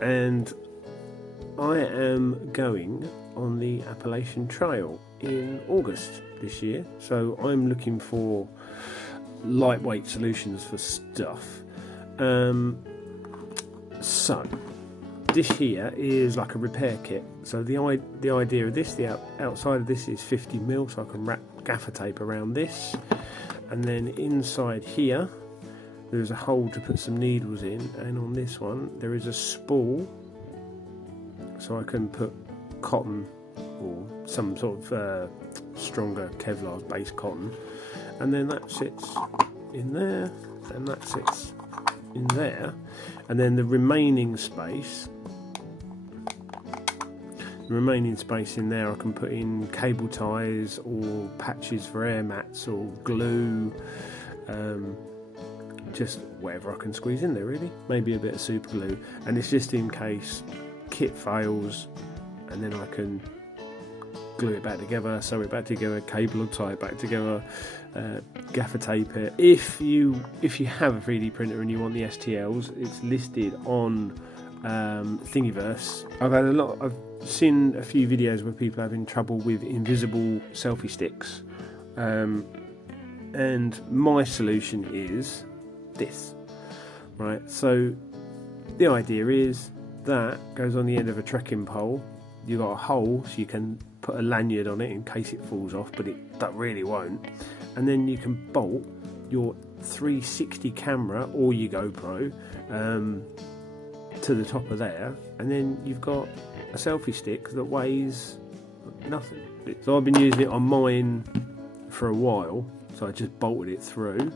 And I am going on the Appalachian Trail in August this year, so I'm looking for lightweight solutions for stuff. So this here is like a repair kit. So the idea of this, the outside of this is 50mm, so I can wrap gaffer tape around this, and then inside here there's a hole to put some needles in, and on this one there is a spool so I can put cotton or some sort of stronger Kevlar based cotton, and then that sits in there and that sits in there, and then the remaining space in there I can put in cable ties or patches for air mats or glue, just whatever I can squeeze in there really, maybe a bit of super glue, and it's just in case kit fails, and then I can glue it back together, sew it back together, cable or tie it back together, gaffer tape it. If you have a 3D printer and you want the STLs, it's listed on Thingiverse. I've seen a few videos where people are having trouble with invisible selfie sticks, and my solution is this, right? So the idea is that goes on the end of a trekking pole. You've got a hole so you can put a lanyard on it in case it falls off, but that really won't. And then you can bolt your 360 camera or your GoPro to the top of there, and then you've got a selfie stick that weighs nothing. So I've been using it on mine for a while, so I just bolted it through,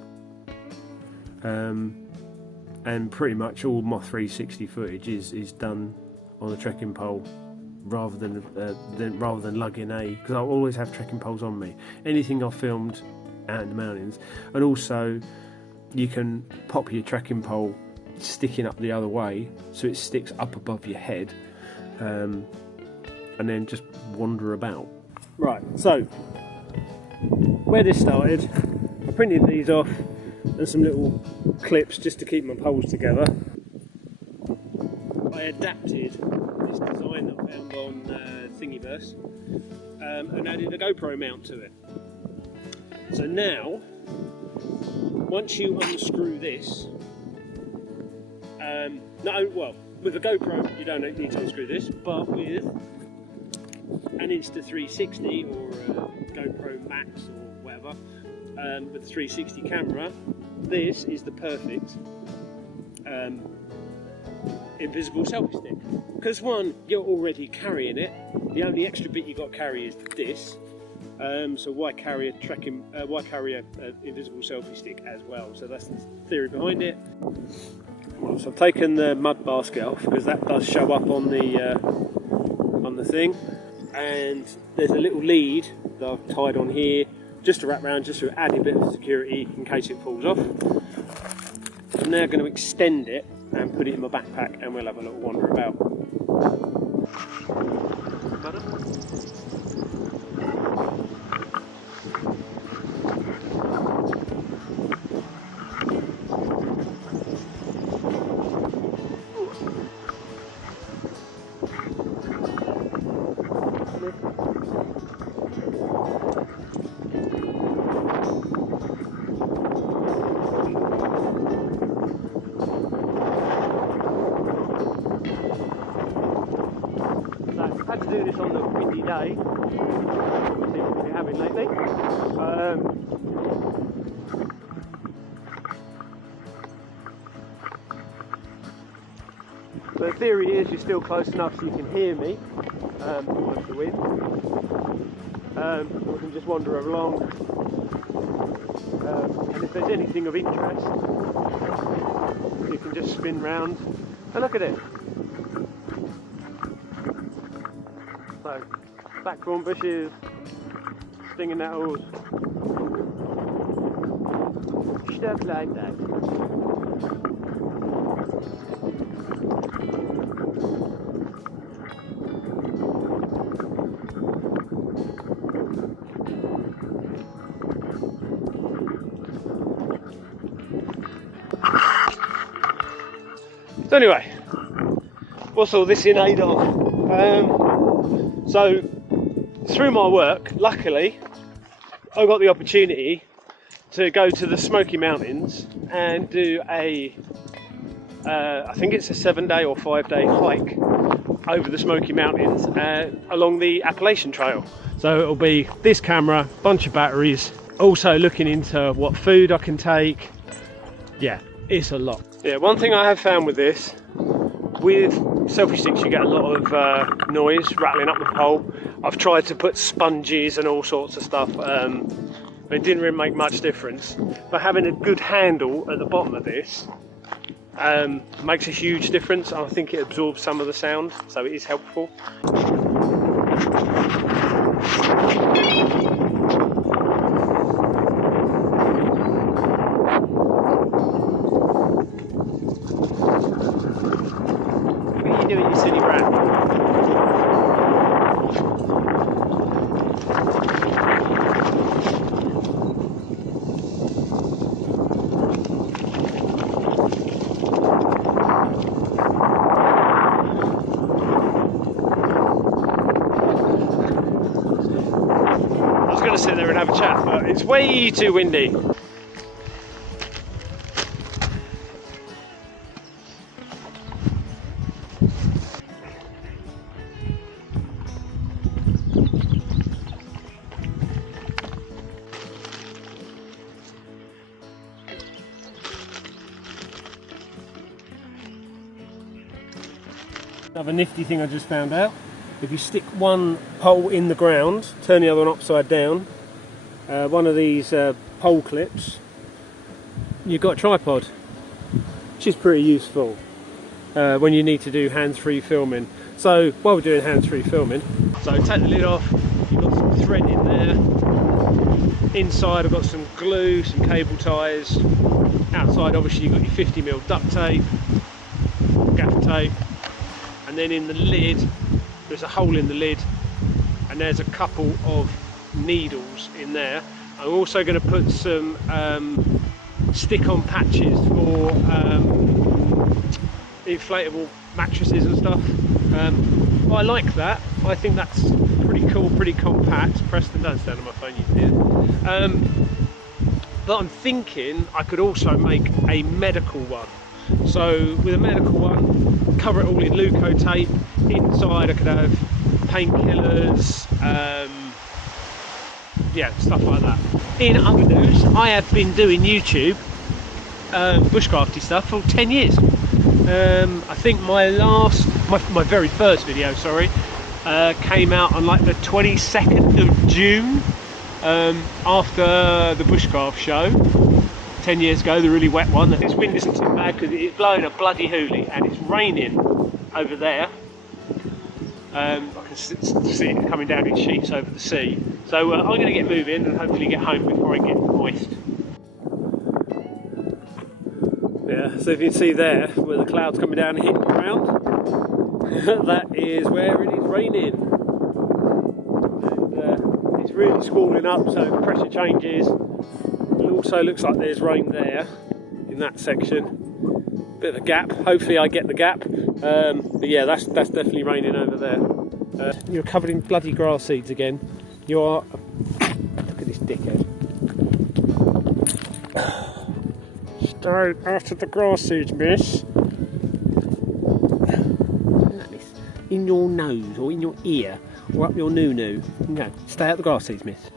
and pretty much all my 360 footage is done on a trekking pole rather than lugging because I always have trekking poles on me, anything I've filmed out in the mountains. And also you can pop your trekking pole sticking up the other way so it sticks up above your head, and then just wander about. Right, so where this started, I printed these off and some little clips just to keep my poles together. I adapted this design that I found on Thingiverse, and added a GoPro mount to it. So now, once you unscrew this, with a GoPro you don't need to unscrew this, but with an Insta360 or a GoPro Max or whatever, with a 360 camera, this is the perfect invisible selfie stick. Because one, you're already carrying it. The only extra bit you got to carry is this. So why carry a invisible selfie stick as well? So that's the theory behind it. So I've taken the mud basket off because that does show up on the thing, and there's a little lead that I've tied on here just to wrap around, just to add a bit of security in case it falls off. I'm now going to extend it and put it in my backpack, and we'll have a little wander about. I had to do this on the windy day, obviously what we're having lately. But the theory is you're still close enough so you can hear me with the wind. We can just wander along, and if there's anything of interest, you can just spin round and look at it. So, blackthorn bushes, stinging nettles, stuff like that. So anyway, what's all this in aid of? So through my work, luckily, I got the opportunity to go to the Smoky Mountains and do a, I think it's a 7-day or 5-day hike over the Smoky Mountains along the Appalachian Trail. So it'll be this camera, bunch of batteries, also looking into what food I can take. Yeah, it's a lot. Yeah, one thing I have found with this, with selfie sticks you get a lot of noise rattling up the pole. I've tried to put sponges and all sorts of stuff, but it didn't really make much difference. But having a good handle at the bottom of this makes a huge difference. I think it absorbs some of the sound, so it is helpful. What are you doing, you silly rat? I was going to sit there and have a chat, but it's way too windy. Another nifty thing I just found out, if you stick one pole in the ground, turn the other one upside down, one of these pole clips, you've got a tripod, which is pretty useful when you need to do hands-free filming. So while we're doing hands-free filming, so take the lid off, you've got some thread in there, inside I've got some glue, some cable ties, outside obviously you've got your 50mm duct tape, gaffer tape, and then in the lid there's a hole in the lid and there's a couple of needles in there. I'm also going to put some stick-on patches for inflatable mattresses and stuff. I like that. I think that's pretty cool, pretty compact. Preston does stand on my phone, you can hear. But I'm thinking I could also make a medical one. So with a medical one, cover it all in Luco tape. Inside I could have painkillers, yeah, stuff like that. In other news, I have been doing YouTube bushcrafty stuff for 10 years. I think my very first video, sorry, came out on like the 22nd of June, after the bushcraft show 10 years ago, the really wet one. This wind isn't too bad because it's blowing a bloody hoolie and it's raining over there. I can see it coming down in sheets over the sea. So I'm going to get moving and hopefully get home before I get moist. Yeah, so if you can see there where the clouds coming down and hitting the ground, that is where it is raining. And it's really squalling up, so the pressure changes. It also looks like there's rain there in that section. Bit of a gap. Hopefully I get the gap. But yeah, that's definitely raining over there. You're covered in bloody grass seeds again. You are. Look at this dickhead. Stay out of the grass seeds, miss. In your nose or in your ear or up your noo-noo. No, stay out the grass seeds, miss.